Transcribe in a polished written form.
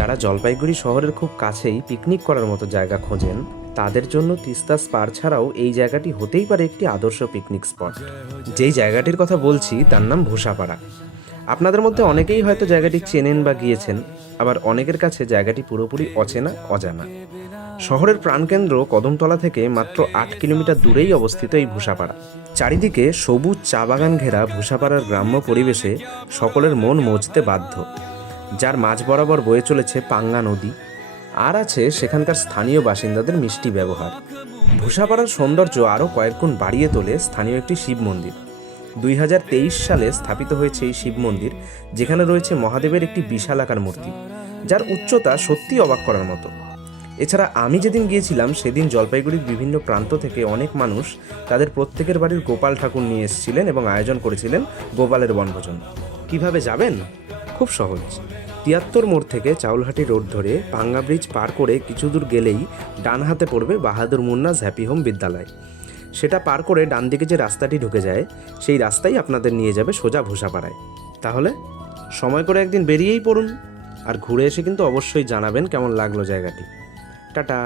যারা জলপাইগুড়ি শহরের খুব কাছেই পিকনিক করার মতো জায়গা খোঁজেন তাদের জন্য তিস্তা স্পার ছাড়াও এই জায়গাটি হতেই পারে একটি আদর্শ পিকনিক স্পট। যেই জায়গাটির কথা বলছি তার নাম ভূষাপাড়া। আপনাদের মধ্যে অনেকেই হয়তো জায়গাটি চেনেন বা গিয়েছেন, আবার অনেকের কাছে জায়গাটি পুরোপুরি অচেনা অজানা। শহরের প্রাণকেন্দ্র কদমতলা থেকে মাত্র 8 কিলোমিটার দূরেই অবস্থিত এই ভূষাপাড়া। চারিদিকে সবুজ চা বাগান ঘেরা ভূষাপাড়ার গ্রাম্য পরিবেশে সকলের মন মজতে বাধ্য। যার মাঝ বরাবর বয়ে চলেছে পাঙ্গা নদী, আর আছে সেখানকার স্থানীয় বাসিন্দাদের মিষ্টি ব্যবহার। ভূষাপাড়ার সৌন্দর্য আরও কয়েক গুণ বাড়িয়ে তোলে স্থানীয় একটি শিব মন্দির। 2023 সালে স্থাপিত হয়েছে এই শিব মন্দির, যেখানে রয়েছে মহাদেবের একটি বিশালাকার মূর্তি, যার উচ্চতা সত্যি অবাক করার মতো। এছাড়া আমি যেদিন গিয়েছিলাম সেদিন জলপাইগুড়ির বিভিন্ন প্রান্ত থেকে অনেক মানুষ তাদের প্রত্যেকের বাড়ির গোপাল ঠাকুর নিয়ে এসেছিলেন এবং আয়োজন করেছিলেন গোপালের বনভোজন। কিভাবে যাবেন? খুব সহজ। 73 মোড় থেকে চাউলহাটি রোড ধরে পাঙ্গা ব্রিজ পার করে কিছু দূর গেলেই ডান হাতে পড়বে বাহাদুর মুন্নাস হ্যাপি হোম বিদ্যালয়। সেটা পার করে ডান দিকে যে রাস্তাটি ঢুকে যায় সেই রাস্তাই আপনাদের নিয়ে যাবে সোজা ভূষাপাড়ায়। তাহলে সময় করে একদিন বেরিয়েই পড়ুন, আর ঘুরে এসে কিন্তু অবশ্যই জানাবেন কেমন লাগলো জায়গাটি। টাটা।